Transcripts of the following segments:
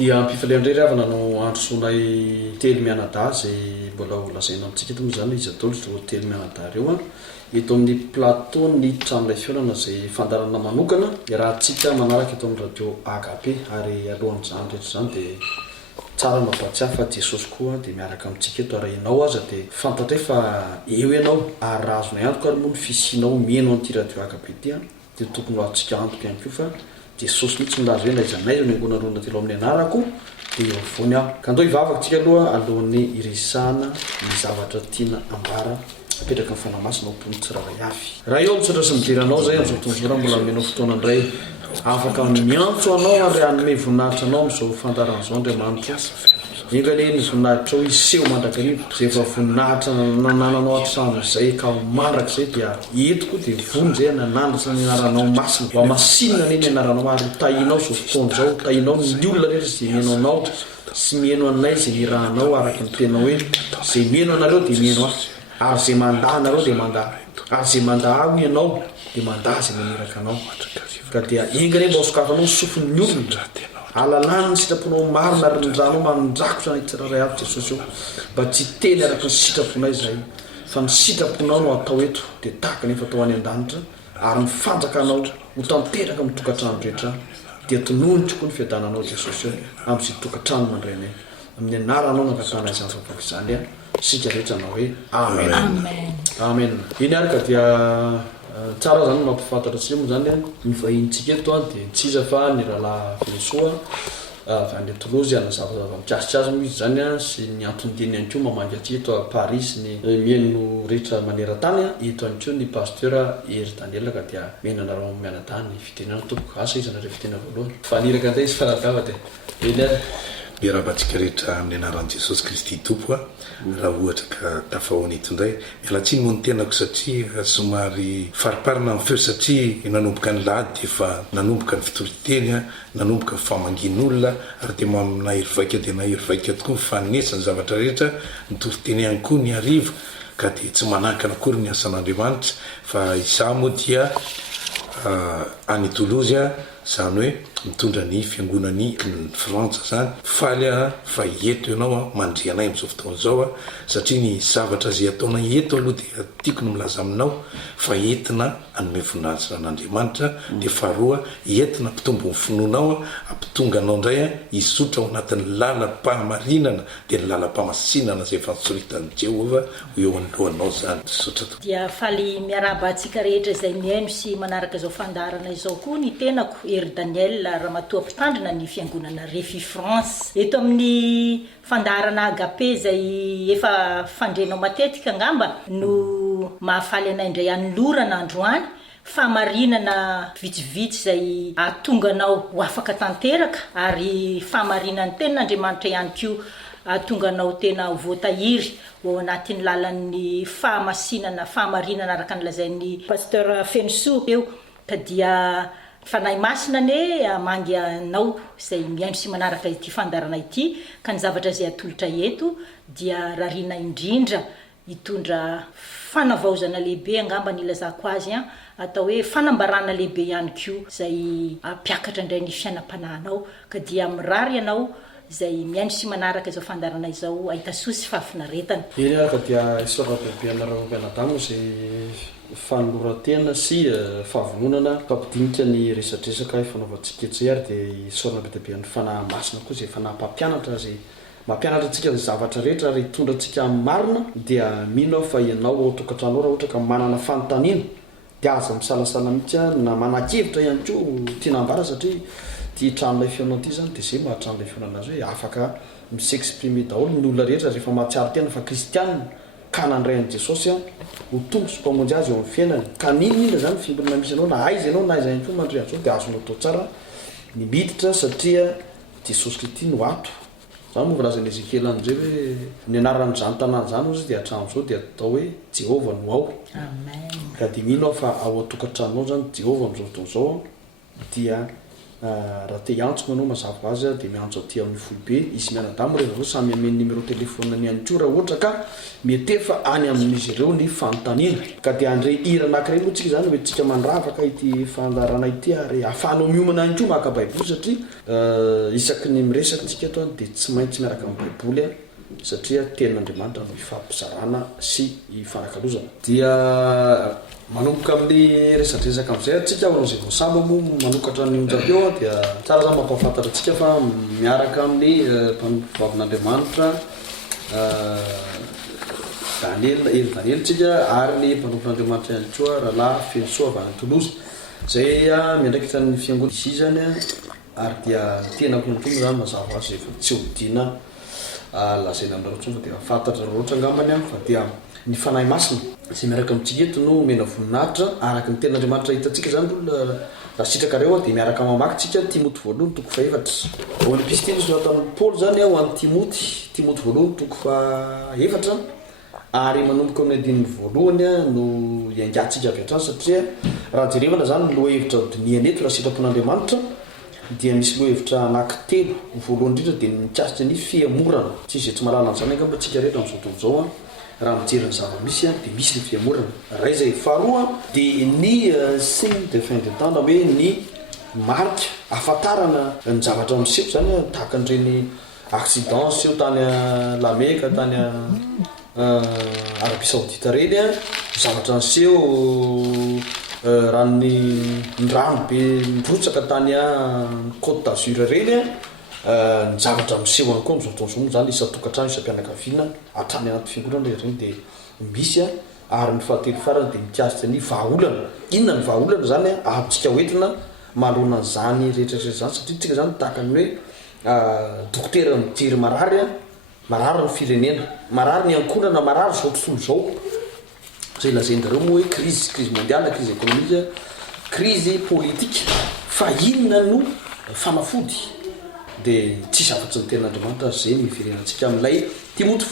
dia ampifaliandrery avana no androsonay telo mianada zay mbola olazaina amitsika eto moa zany izy atolo zao telo mianada reo eto amin'ny plateau ny tranolay fiolana zay fandarana manokana rahantsika manaraka eto amin'ny radio agape ary alohan'izany rehetra zany dia tsara mampatsiahy fa Jesosy koa dia miaraka amintsika eto ary ianao aza dia fantatra fa eo ianao ary razona ihany koa ary moa ny fisianao mieno an'ity radio agape ity dia tokony ho antsika antoka ihany koa fa Jesosy mihitsy milaza hoe naizanay zao niangona rona telo amin'ny anarako dia eo voany aho ka andao hivavaka aloha alohan'ny iresahana ny zavatra tiana ambara apetraka amin'ny fanamasina ho mpony tsiraray avy raha eo misaotra sy mijeranao zay amin'izao fotoana mbola menao fotoana indray afaka miantso anao ary hanome voninahitra anao amin'izao fandaran'izao Andriamanitra ingale ny voninahitra ao iseho mandrakarivo zay efa voninahitra nanananao hatramin'izay ka mandrak'izay dia etiko dia vony zay nanandratra ny anaranao masina ho amasinina ny anaranao ary tahinao zao fotoana zao tahinao ny olona rehetra zay mieno anao sy mieno anay zay mirahanao araka ny tena hoe zay mieno anareo dia mieno ahy ary zay mandaa anareo dia mandaa ary zay mandaa aho ianao dia mandaa zay maniraka anao ka dia ingane mba hosokafanao sofin'ny olona alalana ny sitraponao marina ary ny ranao mandrakotra ny tsiraray avy Jesosy eo mba tsy teny araka ny sitraponay zay fa ny sitraponao no atao eto dia tahaka nefa atao any an-danitra ary mifanjakanao ho tanteraka amin'ny tokantrano rehetra dia tononitra koa ny fiadananao Jesosy eo amin'izay tokantrano mandrenay amin'ny anaranao nangatana izany vavaka izany sika rehetra nao hoe amen amen iny araka dia tsara zany mampifantatra tsy moa zany ny vahintsika eto dia tsiza fa ny rahalahy Filosoa avy any Toulouse anazava mikasikiazy moa izy zany sy ny antondiny ihany koa mamangy aty eto a Paris ny mieno rehetra maneran-tany eto ihany koa ny pasteur Ery Daniel ka dia menanareo mianadahy ny fitenena tompoko asa izy nareo fitena voalohany faniraka an'izay izy faradava dia eny miarabantsika rehetra amin'ny anaran'i Jesosy Kristy tompo raha ohatra ka tafahoana eto indray mialatsiny moa ny tenako satria somary fariparina amin'ny feo satria nanomboka ny lady dia efa nanomboka ny fitoriteny nanomboka ny famangin'olona ary dia nahiry vaika dia nahiry vaika tokoa ny fanesa ny zavatra rehetra ny toriteny ihany koa ny arivo ka dia tsy manakana akory ny asan'Andriamanitra fa izaho moa dia any Toulouse zany hoe mitondra ny fiangonany Frantsa zany faly fa eto ianao mandrianay amin'izao fotoana zao satria ny zavatra zay ataonay eto aloha dia tiako no milaza aminao fa entina hanome voninahitra an'Andriamanitra dia faharoa entina ampitombo ny finoanao ampitonga anao indray hisotra ao anatin'ny lalam-pahamarinana dia ny lalam-pamasinana zay efa nitsoritany Jehova ho eo anolohanao zany sotra dia faly miaraba antsika rehetra izay miaino sy manaraka izao fandarana izao koa ny tenako Ery Daniel raha matoa mpitandrina ny fiangonana Refi France eto amin'ny fandarana agape zay efa fandrenao matetika ngamba no mahafaly anay indray anolorana androany famarinana vitsivitsy zay atonganao ho afaka tanteraka ary famarinan'ny tenin'Andriamanitra ihany koa atonganao tena ho voatahiry ao anatin'ny lalan'ny fahamasinana fahamarinana araka ny lazain'ny pasteur Fensou eo ka dia fanahy masina ne amangy anao zay miaino sy manaraka ity fandarana ity ka ny zavatra zay atolotra eto dia rarina indrindra hitondra fanavaozana lehibe angamba ny ilazako azy atao hoe fanambarana lehibe ihany koa zay apiakatra indray ny fiainam-panahinao ka dia mirary ianao zay miaino sy manaraka izao fandarana izao ahita soa sy fahafinaretana eny araka dia isora-bebe anareo mpianadahy zay fanolorantena sy fahavononana fampidinika ny resadresaka fanaovantsika etsy ary dia isaorana be dia be ny fanahy masina koa zay fanahy mpampianatra zay mampianatra antsika zavatra rehetra ary hitondra antsika marina dia mino aho fa ianao ao tokantranao raha ohatra ka manana fanontaniana dia aza misalasala mihitsy na manan-kevitra ihany koa tiana ambara satria ty tranolay fiainao ty zany dia zay mahatranolay fiainana azy hoe afaka misexprimer daholo ny olona rehetra rehefa mahatsiaro tena fa kristianina ka nandray an' Jesosy ho tombo sy mpamonjy azy eo amin'ny fiainany ka ninona zany fimbonana misy anao na aiza ianao na aiza ihany koa mandre an'izao dia azonao atao tsara ny miditra satria Jesosy Kristy no ato zany moa volazan'ny Ezekely an'izay hoe ny anaran'izany tanàna zany ozy dia hatramin'izao dia atao hoe Jehova no ao ka dia mino aho fa ao atokantranoao zany Jehova amin'izao fotoana izao dia raha te antsoko anao mazava azy dia miantso aty amin'ny folobe izy mianadamo rehefa vo samy ameny numéro téléphone ny any ko raha ohatra ka mietefa any amin'izy ireo ny fanontaniana ka dia andre hira anankiray moa tsika zany hoe tsika mandravaka ity fandarana ity ary ahafahanao miomana any ko maka baiboly satria isaky ny miresaka tsika eto dia tsy maintsy miaraka amin'ny baiboly satria tenin'Andriamanitra no ifampizarana sy ifanakalozana dia manomboka amin'ny resadresaka amin'izay atsika oran'izay voasamba moa manokatra ny onjam-peo dia tsara zany mampahafantatra atsika fa miaraka amin'ny mpanompovavin'Andriamanitra Daniel tsika ary ny mpanompon'Andriamanitra ihany koa rahalahy Fensoa avy any Toulouse zay miandraikitra ny fiangonana izy zany ary dia tena kontomo zany mazava azy efa tsy hodina lazaina aminareo tsony fa dia fantatra roatra angambany fa dia ny fanahy masina zay miaraka amintsika eto no mena voninahitra araky ny tenin'Andriamanitra hitantsika zany olo raha sitrakareo dia miaraka mamaky tsika Timoty voalohany toko faefatra ao ny epistily izy nataon'ny Paoly zany ho an'ny Timoty voalohany toko faefatra ary manomboka amin'ny andininy voalohany no iangatsika avy hatrany satria raha jerevana zany lohahevitra diniana eto raha sitrapon'Andriamanitra dia misy lohahevitra anankitelo voalohany indrindra dia mikasika ny fiamorana tsy izy tsy malala an'izany angamba tsika rehetra amin'izao tontolo izao raha mijery ny zava-misy dia misy ny fiamorana ray zay faharoa dia ny signe de fin de temps na hoe ny marika ahafantarana ny zavatra miseho zany tahaka an'ireny accident seho tany Lameka tany Arabie Saoudite reny zavatra niseho raha ny rano be mirotsaka tany Côte d'Azur reny ny zavatra miseho any koa amin'izao tontolo izao zany isa-tokantrano isam-pianakaviana hatrany anaty fiangonana reny dia misy ary ny fahatelo farany dia mikasika ny vahaolana inona ny vahaolana zany ahabotsika hoentina mahalona zany rehetrarehetra zany satria tsika zany tahaka ny hoe dokotera mijery marary ny firenena marary ny ankorana marary zao tontolo zao zay lazain'dareo moa hoe crise mondiale crise économique crise politique fa inona no fanafody dia tsy zafatsy ny tenin'Andriamanitra zay ny firenantsika amin'ilay Timoty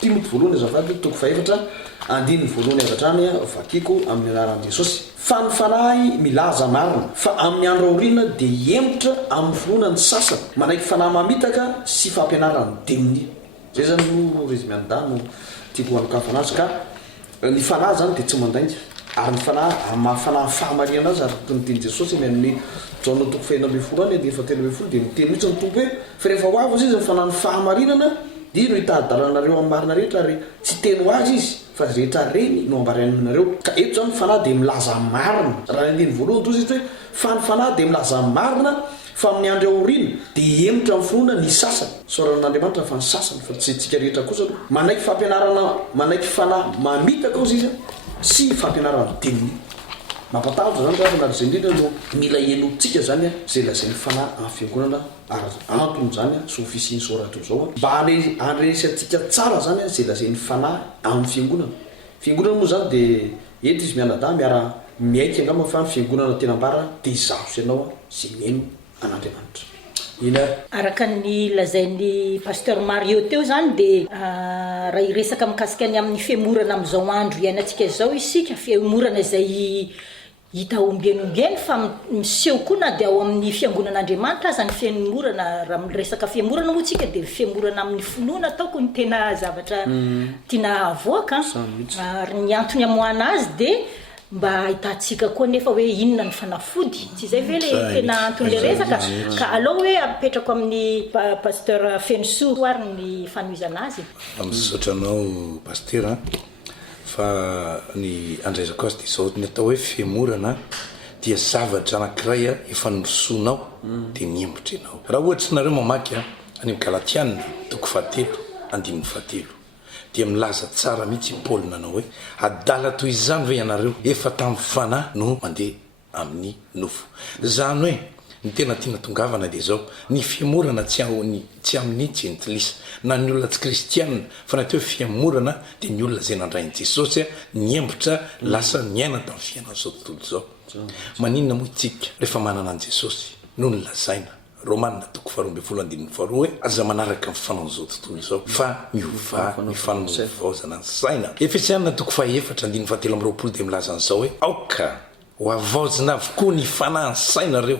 Timoty voalohany azafady toko faefatra andininy voalohany avatrany vakiko amin'ny anaran'i Jesosy fa ny fanahy milaza marina fa amin'ny andro aoriana dia emotra amin'ny finoana ny sasany manaiky fanahy mamitaka sy fampianarany demony zay zany no résumé an-dano tiako hanokafana azy ka ny fanahy zany dia tsy mandainga ary ny fanahy mahafanahy fahamarina azy ary nyteny Jesosy ny amin'ny Jaona toko fahenina ambin'ny folo any dia miteny mihitsy ny tompo hoe fa rehefa ho avy izy ny fanahy ny fahamarinana dia no hitady-dalanareo amin'ny marina rehetra ary tsy teny ho azy izy fa rehetra reny no ambarainareo ka eto zany fanahy dia milaza marina raha ny andiny voalohany tozy izy hoe fa ny fanahy dia milaza marina fa amin'ny andro aoriana dia emotra amin'ny finoana ny sasany soran'Andriamanitra fa ny sasany fa tsy tsika rehetra kosa manaiky fampianarana manaiky fanahy mamitaka ozy izy sy fampianarana demony mampatahotra zany raha zay indrindra no mila enotsika zany zay lazay ny fanahy amin'ny fiangonana ary antony zany sy ofisiny sorato zao mba andrenesantsika tsara zany zay lazay ny fanahy amin'ny fiangonana moa zany dia eto izy mianada miara miaiky angamba fa ny fiangonana tena mbara dia izaho sy ianao sy miaino an'Andriamanitra araka ny lazain'ny pasteur Mario teo zany dia raha iresaka mikasika ny amin'ny fiamorana amin'izao andro iainantsika zao isika fiamorana izay hita ombienombeny fa miseho koa na dia ao amin'ny fiangonan'Andriamanitra aza ny fiamorana raha miresaka fiamorana moa tsika dia fiamorana amin'ny finoana ataoko ny tena zavatra tiana avoaka ary ny antony amoana azy dia mba ahitantsika koa nefa hoe inona ny fanafody tsy zay ve le tena antony le resaka ka aleo hoe apetrako amin'ny pasteur Fensoa ary ny fanoizana azy am'sotranao pasteur fa ny andraisako azy dia zao ny atao hoe fiamorana dia zavatra anankiray efa norosoanao dia niembotra ianao raha ohatra nareo mamaky any amin'ny Galatiana toko 7:17 dia milaza tsara mihitsy Paoly nanao hoe adala toy izany ve ianareo efa tamin'ny fanahy no mandeha amin'ny nofo zany hoe ny tena tiana tongavana dia zao ny fiamorana tsy amin'ny jentilisa na ny olona tsy kristianina fa nateo fiamorana dia ny olona zay nandrainy Jesosy niembotra lasa niaina tamin'ny fiainana zao tontolo zao maninona moa itsika rehefa manana an Jesosy no ny lazaina Romanina toko 12:2 hoe aza manaraka amin'ny fanaon'izao tontolo izao fa miova ny fanomvaozana ny saina Efesianina toko 4:7 dia milaza an'izao hoe aoka ho avaozina avokoa ny fanahy ny sainareo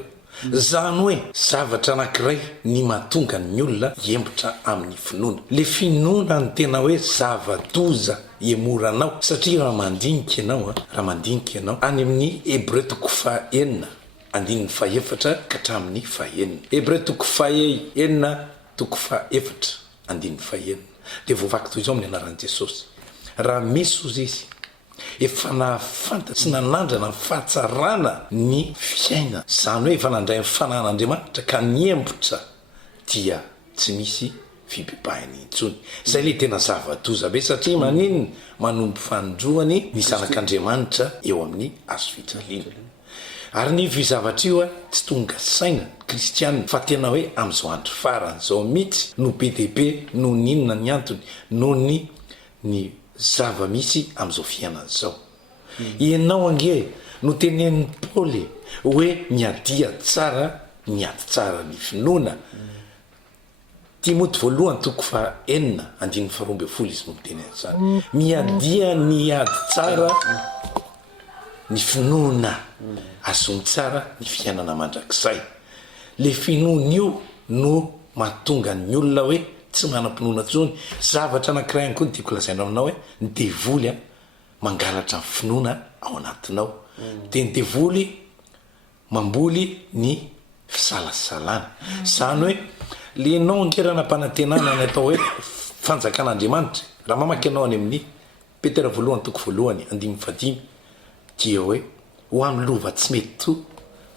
zany hoe zavatra anankiray ny mahatonga ny olona hiembotra amin'ny finoana. Le finoana ny tena hoe zava-doza emoranao satria raha mandinika ianao any amin'ny Hébreu toko fahaenina andininy fahaefatra ka hatramin'ny fahaenina. Hébreu toko fahaenina toko fahaefatra andininy fahaenina dia voavaky toy izao amin'ny anaran'i Jesosy. Raha misy ozy izy efa nahafanta sy nanandrana ny fahatsarana ny fiaina, zany hoe efa nandray ny fanan'Andriamanitra ka niembotra dia tsy misy fibebahany intsony. Zay le tena zava-doza be satria maninona manombo fandroany ny zanak'Andriamanitra eo amin'ny azo fijaliana. Ary ny zavatra io tsy tonga saina kristianina fa tena hoe amin'izao andro farany zao mihitsy no be dehibe no ninona ny antony no ny zava-misy amin'izao fiainana zao. Ianao ange no tenen'ny Paoly hoe miadia tsara miady tsara ny finoana. Timoty voalohany toko fahaenina andininy faharoa ambin'ny folo izy no miteny zany. Miadia ny ady tsara ny finoana, azony tsara ny fiainana mandrakizay. Le finoana io no mahatonga ny olona hoe tsy manam-pinoana tsony. Zavatra anankiray ihany koa ny tiako lazaina aminao hoe ny devoly mangalatra ny finoana ao anatinao. Dia ny devoly mamboly ny fisalasalana. Zany hoe le anao angerana mpanantenana natao hoe fanjakan'Andriamanitra. Raha mamaky anao any amin'ny Petera voalohany toko voalohany andininy fadimy dia hoe ho amin'ny lova tsy mety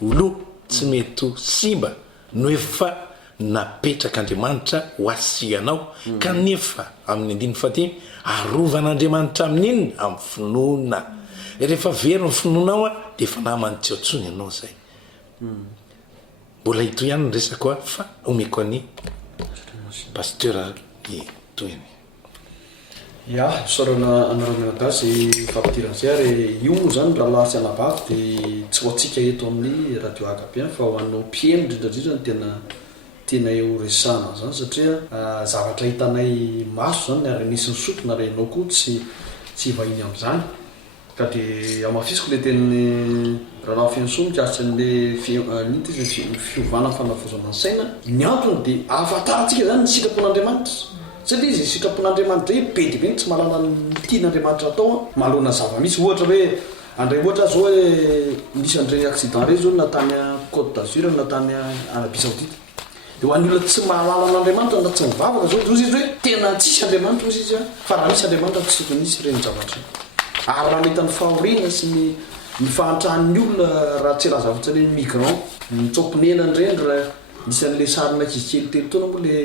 lo tsy mety simba no efa napetrak'Andriamanitra ho asianao kanefa amin'ny andininy fadimy arovan'Andriamanitra amin'inona amin'ny finoana. Rehefa very ny finoanao dia efa namany tsy atsony ianao zay. Mbola ito ihany ny resako fa omeko any pasteur toyny. Ya, sorana anaramenadazy fampidiran'izay ary io zany raha lasy anabavy dia tsy ho antsika eto amin'ny radio Agape fa ho anao mpieno indrindrandrindra ny tena eo resana zany satria zavatra hitanay maso zany ary nisy ny sotona ary ianao koa tsy vahiny amin'izany ka dia amafisiko le teny raha fiansoa mikasitra n'le fiovana fanafozana ny saina. Ny antony dia ahafantarantsika zany ny sitrapon'Andriamanitra satria izy sitrapon'Andriamanitra io be dia be tsy mahalala ny tian'Andriamanitra atao mahalona zava-misy. Ohatra hoe andray ohatra zao hoe misy andray accident rey zao natany Côte d'Azur natany Arabie Saoudite dia ho an'ny olona tsy mahalala n'Andriamanitra na tsy mivavaka zao ozy izy hoe tena tsisy Andriamanitra ozy izy fa raha misy Andriamanitra tsy tokony misy ireny zavatra. Ary raha mety ny fahoriana sy ny fahantrahan'ny olona raha tsy raha zavatra hoe migrant mitsopinenany reny raha misy an'le sarina kizikely telo taona moa le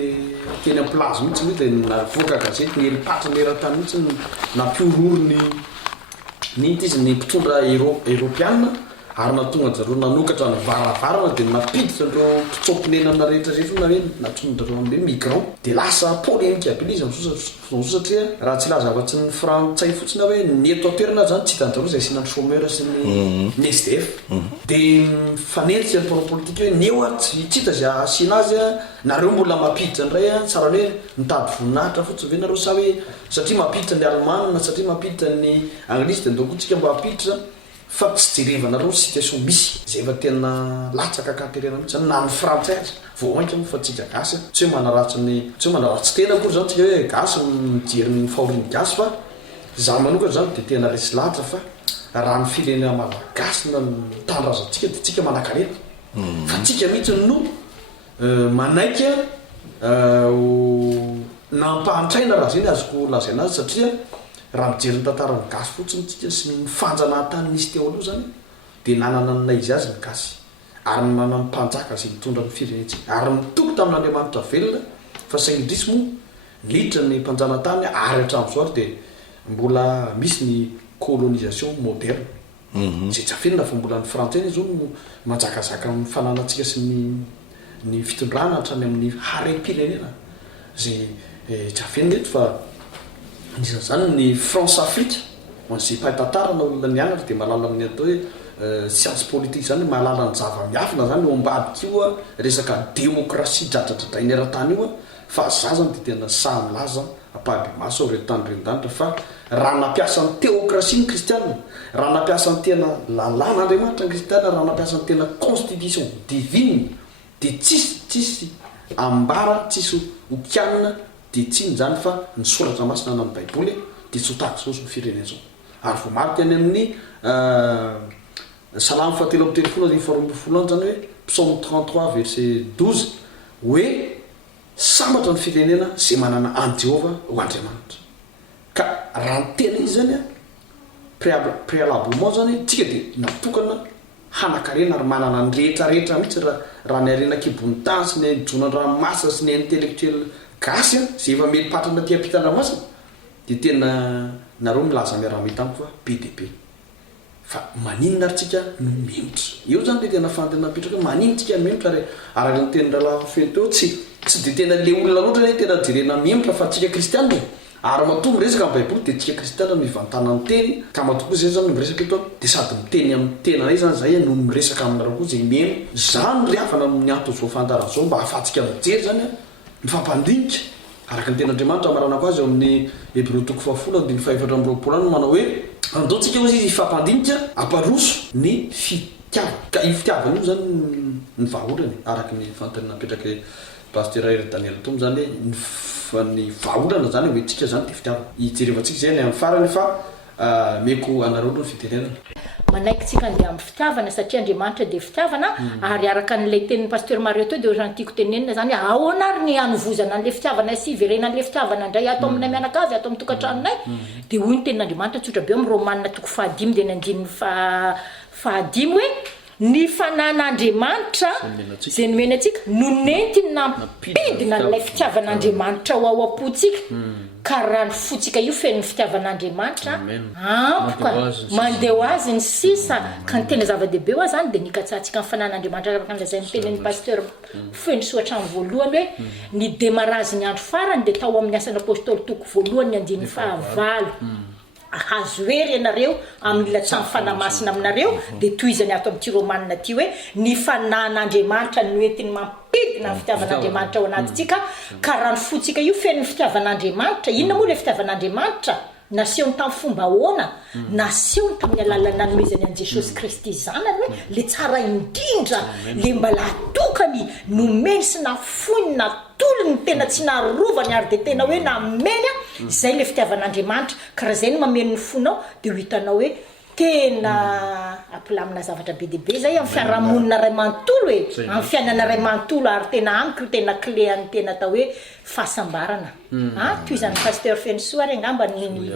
teny amplazy mihitsy moa dia navoaka gazety ny helipatra ny eran-tany mihitsy nampiororo ny izy ny mpitondra Europiana ary natonga zareo nanokatra ny varavarana dia napiditra ireo mpitsopinenana rehetrarehetra na hoe natondrareo amin'le migrant dia lasa polémique be izy amin'izao satria raha tsy lazavatsy ny frantsay fotsiny hoe ny eto atoerana zany tsy hitanjareo izay sinany chômeur sy ny SDF dia fanentsika ny parapolitika hoe neo tsy hita zay asiana azy nareo mbola mampiditra ndray tsara hoe mitady voninahitra fotsiny ve nareo sa hoe satria mampiditra ny Alemana satria mampiditra ny Anglisy dia ndokotsika mba mampiditra fa tsy jerevanareo situation misy zay efa tena latsaka katerena mihitsy na ny frantsay azy vao mainka moa fa tsika gasy tsy hoe manaratsy tena koa zany tsika hoe gasy mijery ny fahorian'ny gasy fa za manokana zany dia tena resy latra fa raha ny firenena malagasy na mitandrazantsika dia tsika manan-karena fa tsika mihitsy no manaika nampahantraina raha zay ny azoko lazaina azy satria raha mijery ny tantaran'ny gasy fotsiny tsika sy ny fanjanahantany nisy teo aloha zany dia nananana izy azy ny gasy ary manana ny mpanjaka zay mitondra ny firenentsika ary mitoko tamin'Andriamanitra velona fa saindrisy moa niditra ny mpanjanahantany ary hatramin'izao ary dia mbola misy ny colonisation moderne zay tsy afenina fa mbola ny frantsay zao no manjakazaka ny fananantsika sy ny fitondrana hatrany amin'ny harem-pirenena zay tsy afenina eto fa isan'izany ny France Afrique hoan'izay mpahay-tantara na olona nianatra dia mahalala amin'ny atao hoe science politique zany mahalala ny zava-miafina zany eo ambadika io resaka démocratie dradradradrainy eran-tany io fa za zany dia tena samy laza ampahabe maso ao retany rendanitra fa raha nampiasa ny théocratie ny kristianina, raha nampiasa ny tena lalàn'andriamanitra ny kristianina, raha nampiasa ny tena constitution divine, de tsisy ambara, tsisy okianina, de tsiny zany fa ny soratra masina na amin'ny baiboly de tsy ho tahaky zao ny firenena zao. Ary vo maro teny amin'ny salamy fahatelo amby telopolo ny faharoambin'ny zany hoe psaume 33 verset 12 hoe sambatra ny firenena zay manana any Jehova ho Andriamanitra. Ka raha ny tena izy zany préalablement zany tsika de natokana hanakarena ary manana ny rehetrarehetra mihitsy raha ny arena kibony tany sy ny jonandranomasina sy ny intellectuel gasy zay efa mety patrana ty ampitan-dranomasina de tena nareo milaza miara-mety tamiko fa be de be fa maninona ary tsika no memotra. Eo zany le tena fantena napetraka maninona tsika memotra ary araka ny teny rahalahy feno teo tsy de tena le olona loatra ne tena jerena memotra fa tsika kristianina ary matoa miresaka amin'ny baiboly de tsika kristianina mivantana ny teny ka matokoa zay zany no miresaka eto de sady miteny amin'ny tenanay zany zay no miresaka aminareo koa zay meno zany ry havana amin'ny antony zao fantarana zao mba ahafahantsika mijery zany mifampandinika araka ny ten'Andriamanitra maranako azy eo amin'ny Hébreux 10:4 no manao hoe andotsika ozy izy ifampandinika amparoso ny fitiavana. Ka io fitiavana io zany ny vahaolany araka ny fantany napetraka pasteur Eri Daniel Tom zany ny vahaolana zany hoe tsika zany de fitiavana ijerevantsika zay ny amin'ny farany fa meko anareo no fitenenana manaiky tsika andeha amin'ny fitiavana satria Andriamanitra de fitiavana ary araka n'ilay tenin'ny pasteur Mario teo de ohatrany tiako tenenina zany ahoana ary ny hanovozana an'le fitiavana sy iverena an'le fitiavana indray ato aminay mianakavy ato amin'ny tokantranonay de hoy ny tenin'Andriamanitra tsotra be amin'ny Romanina 5 de ny 5 hoe ny fanan'Andriamanitra zay nomeny atsika no nentiny nampidina n'ilay fitiavan'Andriamanitra ho ao am-potsika ka raha ny fotsika io feno fitiavan'Andriamanitra ampoka mandeha ho azy ny sisa ka ny tena zava-dehibe ho azy zany de nikatsahantsika ny fanan'Andriamanitra araka n'izay nitenen'ny pasteur feno soatra amin'ny voalohany hoe ny démarrage ny andro farany de tao amin'ny asan'ny apôstôly toko voalohany ny 9 ahazo hery ianareo amin'ny latsamy fanamasina aminareo de toizany ato amin'ny Romanina ty hoe ny fanan'Andriamanitra no entiny mampidina ny fitiavan'Andriamanitra ao anatintsika ka raha ny fotsika io feno ny fitiavan'Andriamanitra inona moa le fitiavan'Andriamanitra nasehony tamin'ny fomba ahoana nasehony tamin'ny alalany nanomezany an Jesosy Kristy zanany hoe le tsara indrindra le mbola atokany nomeny sy nafony natolony tena tsy narovany ary de tena hoe nameny zay le fitiavan'Andriamanitra ka raha zay no mameno ny fonao de ho hitanao hoe tena ampilamina zavatra be dehibe zay amin'ny fiarahamonina ray manontolo hoe amin'ny fiainana ray manontolo ary tena amiko tena clé any tena atao hoe fahasambarana toy izany pasteur Fensoa ary angamba ny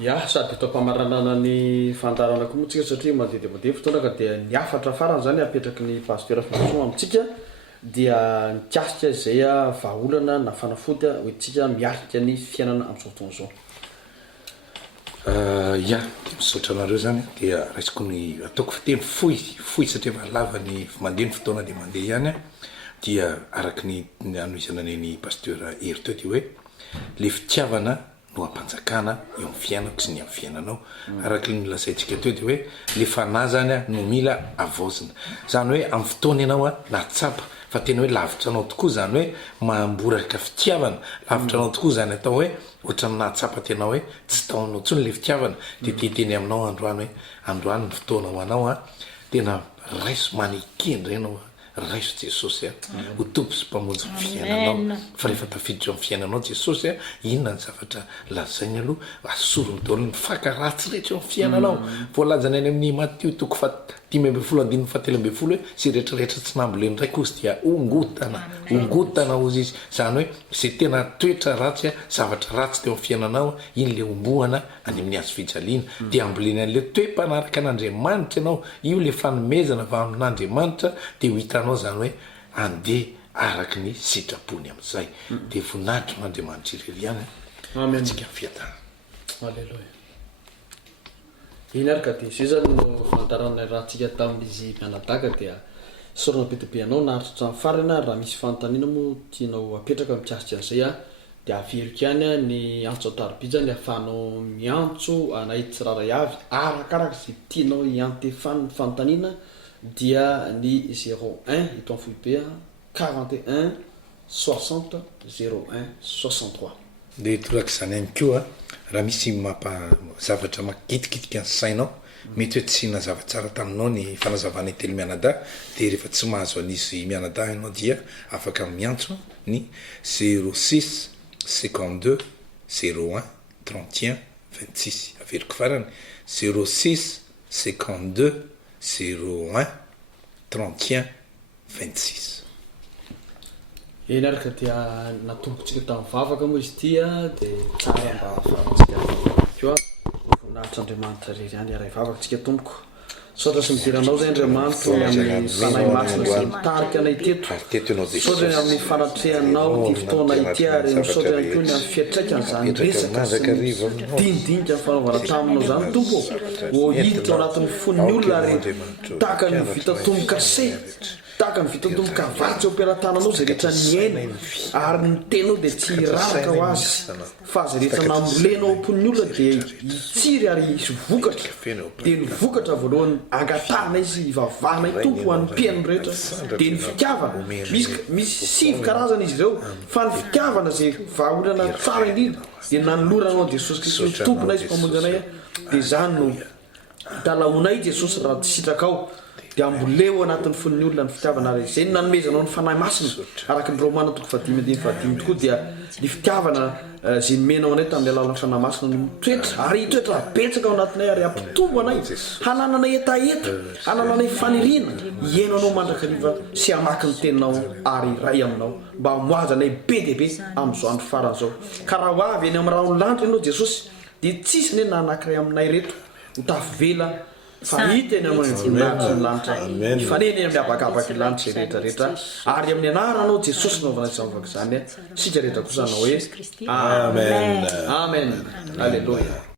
ya sady to mpamaranana ny fantarana koa moa satria madede fotoana ka dia ny afatra farany zany apetraky ny pasteur Fensoa amitsika dia nikasika zay vahaolana na fanafody hoe tsika miarika ny fiainana amin'izao fotoana zao. Ya de misaotra anareo zany dia raisiko ny ataoko fiteny fohy satria efa lava ny mandeha ny fotoana de mandeha ihany dia araky ny anoizana ny pasteur Eri teo dia hoe le fitiavana no ampanjakana eo amin'ny fiainako sy ny amin'ny fiainanao araky ny lazaintsika teo dia hoe le fanahy zany no mila avaozina zany hoe amin'ny fotoana ianao natsapa fa tena hoe lavitra anao tokoa zany hoe mamboraka fitiavana lavitra anao tokoa zany atao hoe ohatrany nahatsapa tena hoe tsy taonao tsony le fitiavana de teteny aminao androany hoe androany ny fotoana ho anao tena raiso manekendry ianao raiso Jesosy ho tompo sy mpamonjy ny fiainanao fa rehefa tafiditra amin'ny fiainanao Jesosy inona ny zavatra lazainy aloha asorony daholo ny fakaratsy rehetra eo amin'ny fiainanao voalazana any amin'ny Matteo 5:17 hoe sy rehetrarehetra tsy namboleny ndraiky ozy dia ongotana ozy izy zany hoe zay tena toetra ratsy zavatra ratsy teo amin'ny fiainanao iny le ombohana any amin'ny hazo fijaliana de amboleny an'le toe-panaraka an'Andriamanitra ianao io le fanomezana va amin'Andriamanitra de ho hitanao zany hoe andeha araky ny sitrapony amin'izay de voninahitra n'Andriamanitra irery ihany amen tsika fiatana alleluia. Iny araka de zay zany no fantarana raha tsika tamin'izy mianadaka dia sorona betibe anao naharitra ny farany raha misy fanontaniana moa tianao apetraka mikasika an'izay de averika ihany ny antso ataribizany ahafahanao miantso anay tsiraray avy arakaraka zay tianao iantefany fanontaniana dia ny 01 ito amin'ny foibe 41 60 01 63 de torak'izany ihany koa raha misy zavatra makitikitika ny sainao mety hoe tsy nazavatsara taminao ny fanazavana telo mianada dia rehefa tsy mahazo an'izy mianada ianao dia afaka miantso ny 06 52 01 31 26 averiko farany 06 52 01 31 26 eny araka dia natombotsika tamin'ny vavaka moa izy tia dia tsara mba fanatsika koa voninahitra andriamanitra rery any aray vavakantsika tomboko saotra sy midiranao zay andriamanitra amin'ny fanahy masina sy mitarika anay teto saotra ny amin'ny fanatrehanao ty fotoana ity ary misaotra ihany koa ny amin'ny fiatraikany zany resaka sy dinidinika ny fanaovana taminao zany tompo ho hiditra ao anatin'ny fon'ny olona ary tahaka ny vita tombo-kase tahaka ny vita tombo-kavatsy eo am-piaratananao zay rehetra ny aina ary ny tenao dia tsy hiraraka ho azy fa zay rehetra namolenao ampon'ny olona dia hitsiry ary hisy vokatra dia ny vokatra voalohany angatahana izy ivavahana tompo ho an'ny mpiaino rehetra dia ny fitiavana misy 7 karazana izy ireo fa ny fitiavana zay vahaolana tsara indrindra dia nanoloranao Jesosy Kristy tompona izy mpamonjy anay dia zany no talaonay Jesosy raha tsy sitrakao dia amboleo anatin'ny fon'ny olona ny fitiavana ary izay nanomezanao ny fanahy masina araka ny Romana 5:5 tokoa dia ny fitiavana zay nomenao anay tamin'ny alalan'ny fanahy masina no mitoetra ary hitoetra betsaka ao anatinay ary ampitombo anay hanananay etaeta hanananay faniriana ienao mandrakariva sy hamaky ny teninao ary ray aminao mba hamoaza anay be dia be amin'izao andro faran'izao ka raha ho avy eny amin'ny raha lanitra ianao Jesosy dia tsisy ne na anankiray aminay reto ho tafivela fa hita eny amin'ny lanitra ifaneny eny amin'ny abakabaka lanitra zay rehetrarehetra ary amin'ny anaranao Jesosy naovana izany vaka izany sika rehetra kosa anao hoe amen alleluia